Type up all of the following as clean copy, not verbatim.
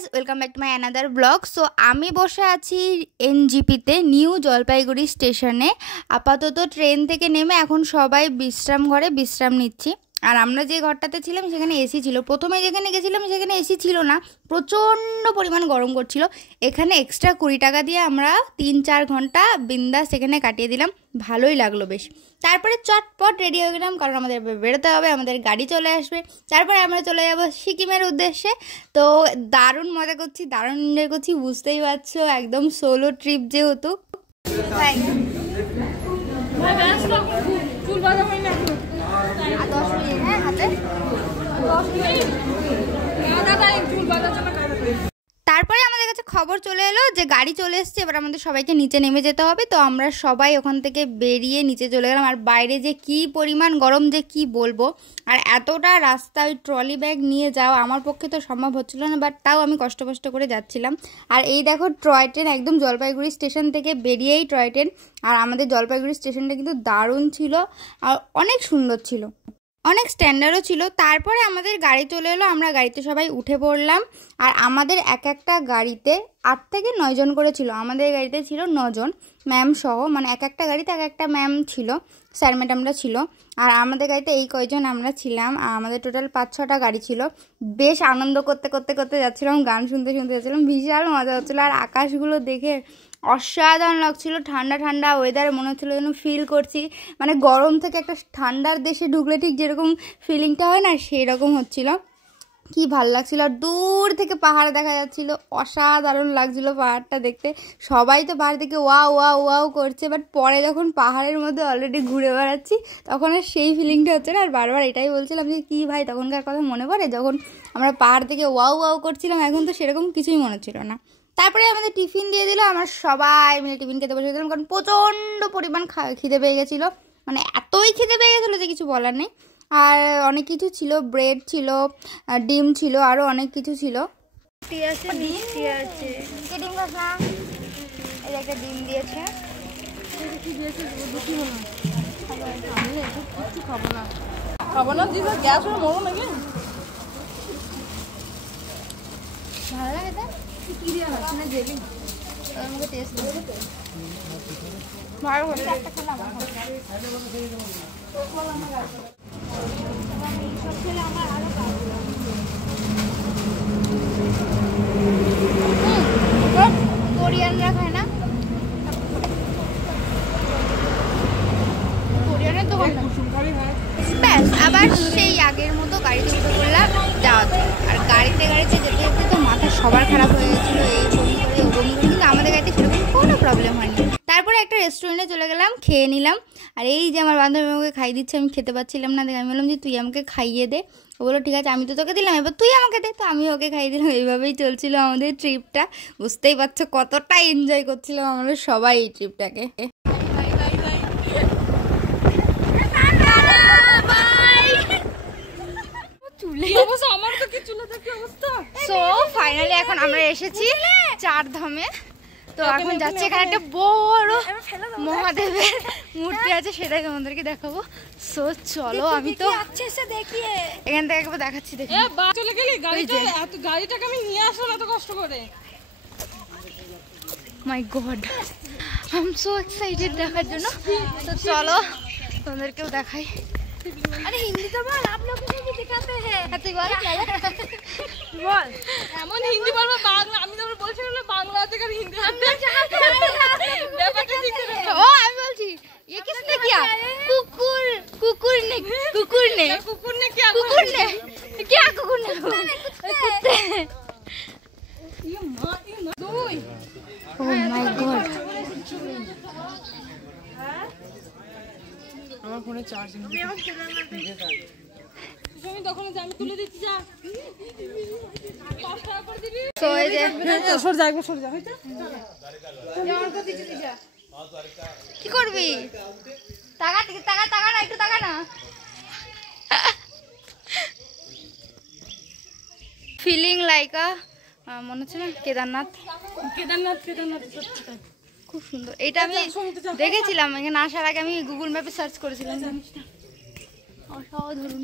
Guys, welcome back to my another blog. So আমি বসে আছি এনজিপিতে, নিউ জলপাইগুড়ি স্টেশনে। আপাতত ট্রেন থেকে নেমে এখন সবাই বিশ্রাম ঘরে বিশ্রাম নিচ্ছি। আর আমরা যে ঘরটাতে ছিলাম সেখানে এসি ছিল। প্রথমে যেখানে গেছিলাম সেখানে এসি ছিল না, প্রচণ্ড পরিমাণ গরম করছিল। এখানে এক্সট্রা 20 টাকা দিয়ে আমরা 3-4 ঘন্টা বিন্দাস সেখানে কাটিয়ে দিলাম। ভালোই লাগলো বেশ। তারপরে চটপট রেডি হয়ে গেলাম, কারণ আমাদের বেরোতে হবে, আমাদের গাড়ি চলে আসবে। তারপরে আমরা চলে যাব সিকিমের উদ্দেশ্যে। তো দারুণ মজা করছি, দারুণ এনজয় করছি, বুঝতেই পারছো, একদম সোলো ট্রিপ যেহেতু। তারপরে আমাদের কাছে খবর চলে এলো যে গাড়ি চলে এসছে, এবার আমাদের সবাইকে নিচে নেমে যেতে হবে। তো আমরা সবাই ওখান থেকে বেরিয়ে নিচে চলে গেলাম। আর বাইরে যে কি পরিমাণ গরম যে কি বলবো। আর এতটা রাস্তা ওই ট্রলি ব্যাগ নিয়ে যাওয়া আমার পক্ষে তো সম্ভব হচ্ছিল না, বাট তাও আমি কষ্ট করে যাচ্ছিলাম। আর এই দেখো টয় ট্রেন, একদম জলপাইগুড়ি স্টেশন থেকে বেরিয়েই টয় ট্রেন। আর আমাদের জলপাইগুড়ি স্টেশনটা কিন্তু দারুণ ছিল আর অনেক সুন্দর ছিল, অনেক স্ট্যান্ডার্ডও ছিল। তারপরে আমাদের গাড়ি চলে এলো, আমরা গাড়িতে সবাই উঠে পড়লাম। আর আমাদের এক একটা গাড়িতে 8 থেকে 9 জন করে ছিল। আমাদের গাড়িতে ছিল 9 জন ম্যাম সহ, মানে এক একটা গাড়িতে এক একটা ম্যাম ছিল, স্যার ম্যাডামরা ছিল। আর আমাদের গাড়িতে এই কয়জন আমরা ছিলাম। আর আমাদের টোটাল 5-6টা গাড়ি ছিল। বেশ আনন্দ করতে যাচ্ছিলাম, গান শুনতে যাচ্ছিলাম, বিশাল মজা হচ্ছিলো। আর আকাশগুলো দেখে অসাধারণ লাগছিল, ঠান্ডা ঠান্ডা ওয়েদারে মনে হচ্ছিলো যেন ফিল করছি, মানে গরম থেকে একটা ঠান্ডার দেশে ঢুকলে ঠিক যেরকম ফিলিংটা হয় না, সেই রকম হচ্ছিলো। কি ভাল লাগছিল। আর দূর থেকে পাহাড় দেখা যাচ্ছিল, অসাধারণ লাগছিল পাহাড়টা দেখতে। সবাই তো পাহাড় থেকে ওয়াও করছে, বাট পরে যখন পাহাড়ের মধ্যে অলরেডি ঘুরে বেড়াচ্ছি তখন আর সেই ফিলিংটা হচ্ছে না। আর বারবার এটাই বলছিলাম যে কি ভাই, তখনকার কথা মনে পড়ে যখন আমরা পাহাড় থেকে ওয়াও করছিলাম। এখন তো সেরকম কিছুই মনে ছিল না। তারপরে আমাদের টিফিন দিয়ে দিল, আমরা সবাই মিলে টিফিন খেতে বসে গেছিলাম, কারণ প্রচণ্ড পরিমাণ খিদে পেয়ে গেছিলো। মানে এতই খিদে পেয়ে গেছিলো যে কিছু বলার নেই। আর অনেক কিছু ছিল, ব্রেড ছিল, ডিম ছিল, আরও অনেক কিছু ছিল। মিষ্টি আছে, ডিম খাসা, এই একটা ডিম দিয়েছে। খাবো না, গ্যাস হয়ে মরো নাকি? ভালো লাগে তো কি দিয়ে হচ্ছে না জেলি, আমাকে টেস্ট দেবে তো ভালো হচ্ছে। একটা খেলাম কোরিয়ানরা খায় না, কোরিয়ানের তো ব্যাস। আবার সেই আগের মতো গাড়িতে উঠে পড়লাম যাওয়া যায়। আর গাড়িতে যেতে তো মাথা সবার খারাপ হয়ে গেছিলো, এই বমি করে ও বমি করে, কিন্তু আমাদের গাড়িতে সেরকম কোনো প্রবলেম হয়নি। তারপরে একটা রেস্টুরেন্টে চলে গেলাম, খেয়ে নিলাম। আর এই যে আমার বান্ধবী আমাকে খাইয়ে দিচ্ছে, আমি খেতে পাচ্ছিলাম না, দেখে আমি বললাম যে তুই আমাকে খাইয়ে দে। ও বললো ঠিক আছে, আমি তো তোকে দিলাম, এবার তুই আমাকে দে। তো আমি ওকে খাইয়ে দিলাম। এইভাবেই চলছিল আমাদের ট্রিপটা। বুঝতেই পারছো কতটা এনজয় করছিলাম আমরা সবাই এই ট্রিপটাকে। সো ফাইনালি এখন আমরা এসেছি 4 ধামে। তো এখন যাচ্ছি, এখানে একটা বড় মহাদেবের মূর্তি আছে, সেটাই তোমাদেরকে দেখাবো। সো চলো, আমি তো এখান থেকে একবার দেখাচ্ছি। দেখি গাড়িটাকে আমি নিয়ে আসলাম এত কষ্ট করে। My god, I am so excited দেখার জন্য। তো চলো তোমাদেরকেও দেখাই। अरे हिंदी तो बोल, आप लोग को भी दिखाते हैं। তুই বল বল, এমন হিন্দি বলবো বাংলা, আমি তো বলছিলাম না বাংলা থেকে হিন্দি ব্যাপারটা শিখতে হবে। ও আমি বলছি ये किसने किया? कुकुर ने क्या कुकुर ने कुत्ते। ये मां দুই। ও মাই গড, আমার ফোনে চার্জ নেই। তুমি তখন আমি তুলে দিচ্ছি, যা 5 টাকা করে দিবি। তো এই যে সর যা হইছে কি করবি? টাকা না, একটু টাকা না। ফিলিং লাইক মনে হচ্ছে না কেদারনাথ। খুব সুন্দর। এটা আমি দেখেছিলাম, এখানে আসার আগে আমি গুগল ম্যাপে সার্চ করেছিলাম জিনিসটা। অসাধারণ।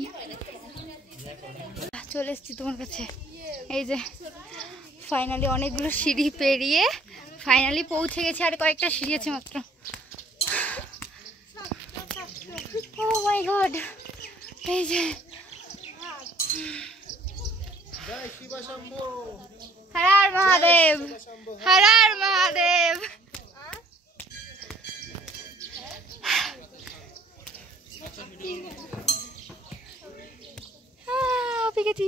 চলে এসেছি তোমার কাছে। এই যে ফাইনালি অনেকগুলো সিঁড়ি পেরিয়ে ফাইনালি পৌঁছে গেছি, আর কয়েকটা সিঁড়ি আছে মাত্র। ও মাই গড, এই যে হর হর মহাদেব, হর হর মহাদেব। পেয়ে গেছি।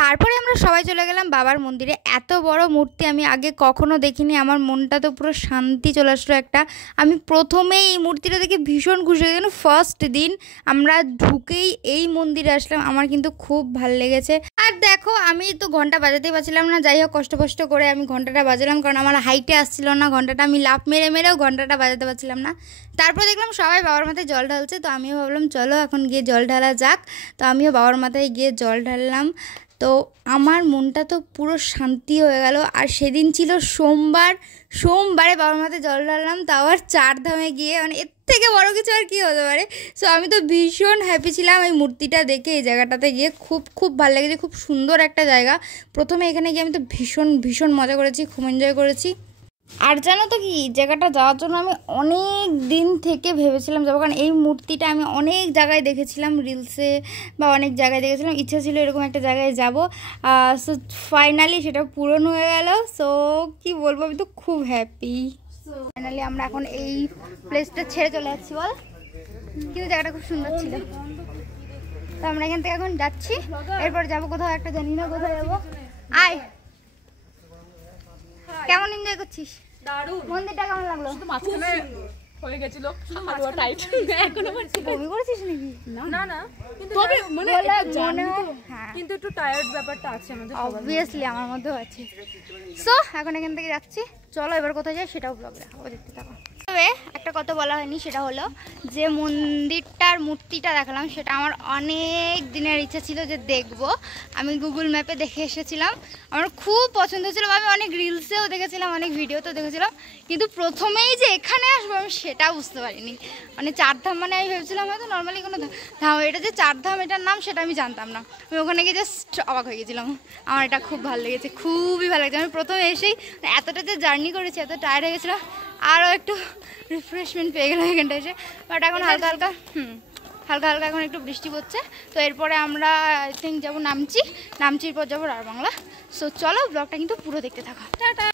তারপরে আমরা সবাই চলে গেলাম বাবার মন্দিরে। এত বড় মূর্তি আমি আগে কখনো দেখিনি, আমার মনটা তো পুরো শান্তি চলে আসলো একটা। আমি প্রথমেই এই মূর্তিটা দেখে ভীষণ খুশি হয়ে গেলাম। ফার্স্ট দিন আমরা ঢুকেই এই মন্দিরে আসলাম, আমার কিন্তু খুব ভালো লেগেছে। আর দেখো আমি তো ঘন্টা বাজাতেই পারছিলাম না, যাই হোক কষ্ট করে আমি ঘন্টাটা বাজালাম, কারণ আমার হাইটে আসছিল না ঘন্টাটা, আমি লাফ মেরেও ঘন্টাটা বাজাতে পারছিলাম না। তারপর দেখলাম সবাই বাবার মাথায় জল ঢালছে, তো আমিও ভাবলাম চলো এখন গিয়ে জল ঢালা যাক। তো আমিও বাবার মাথায় গিয়ে জল ঢাললাম, তো আমার মনটা তো পুরো শান্তি হয়ে গেল। আর সেদিন ছিল সোমবারে বাবার মাথায় জল ঢাললাম, তাও আর 4 ধামে গিয়ে, মানে এর থেকে বড় কিছু আর কী হতে পারে। সো আমি তো ভীষণ হ্যাপি ছিলাম এই মূর্তিটা দেখে, এই জায়গাটাতে গিয়ে খুব ভালো লেগেছে, খুব সুন্দর একটা জায়গা। প্রথমে এখানে গিয়ে আমি তো ভীষণ মজা করেছি, খুব এনজয় করেছি। আর জানো তো কি, জায়গাটা যাওয়ার জন্য আমি অনেক দিন থেকে ভেবেছিলাম যাবো, কারণ এই মূর্তিটা আমি অনেক জায়গায় দেখেছিলাম, রিলসে বা অনেক জায়গায় দেখেছিলাম, ইচ্ছা ছিল এরকম একটা জায়গায় যাব। সো ফাইনালি সেটা পূরণ হয়ে গেল। সো কি বলবো, আমি তো খুব হ্যাপি। ফাইনালি আমরা এখন এই প্লেসটা ছেড়ে চলে যাচ্ছি, বল, কিন্তু জায়গাটা খুব সুন্দর ছিল। তো আমরা এখান থেকে এখন যাচ্ছি, এরপর যাবো কোথাও একটা, জানি না কোথায় যাবো। আয়, কেমন এনজয় করছিস? দারুণ। মন্দিরটা কেমন লাগলো? শুধু মাঝখানে হয়ে গেছিল হালুয়া টাইট, এখনো বমি করেছিস নাকি? না কিন্তু তবে মানে মনে হয় হ্যাঁ, কিন্তু একটু টায়ার্ড ব্যাপারটা আছে আমাদের সবার। অবভিয়াসলি আমার মধ্যেও আছে। সো এখন এখান থেকে যাচ্ছি, চলো এবার কোথায় যাই সেটাও ব্লগ দেখাবো, দেখতে থাকো। তবে একটা কথা বলা হয়নি, সেটা হলো যে মন্দিরটার মূর্তিটা দেখালাম, সেটা আমার অনেক দিনের ইচ্ছা ছিল যে দেখব। আমি গুগল ম্যাপে দেখে এসেছিলাম, আমার খুব পছন্দ ছিল, আমি অনেক রিলসেও দেখেছিলাম, অনেক ভিডিওতেও দেখেছিলাম, কিন্তু প্রথমেই যে এখানে আসবো আমি সেটা বুঝতে পারিনি। মানে 4 ধাম মানে আমি ভেবেছিলাম হয়তো নর্মালি কোনো ধাম, এটা যে 4 ধাম এটার নাম সেটা আমি জানতাম না। আমি ওখানে গিয়ে জাস্ট অবাক হয়ে গেছিলাম। আমার এটা খুব ভালো লেগেছে, খুবই ভালো লেগেছে। আমি প্রথমে এসেই এতটা যে জার্নি করেছি, এত টায়ার্ড হয়ে গেছিলাম, আরও একটু রিফ্রেশমেন্ট পেয়ে গেলাম এখানটা এসে। বাট এখন হালকা হালকা এখন একটু বৃষ্টি পড়ছে। তো এরপরে আমরা আই থিঙ্ক যাবো নামচির পর যাবো রাঢ়বাংলা। সো চলো ব্লগটা কিন্তু পুরো দেখতে থাকো। টাটা।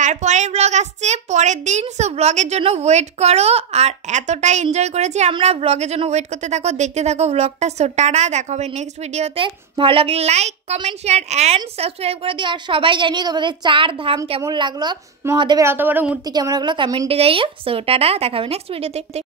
তারপরের ব্লগ আসছে পরের দিন। সো ব্লগের জন্য ওয়েট করো। আর এতটাই এনজয় করেছি আমরা, ব্লগের জন্য ওয়েট করতে থাকো, দেখতে থাকো ব্লগটা। সো টাটা, দেখা হবে নেক্সট ভিডিওতে। ভালো লাগলে like, comment, share and subscribe করে দিও। আর সবাই জানিও তোমাদের 4 ধাম কেমন লাগলো, মহাদেবের অত বড় মূর্তি কেমন লাগলো, কমেন্টে যাইও। সো টাটা, দেখা হবে নেক্সট ভিডিওতে।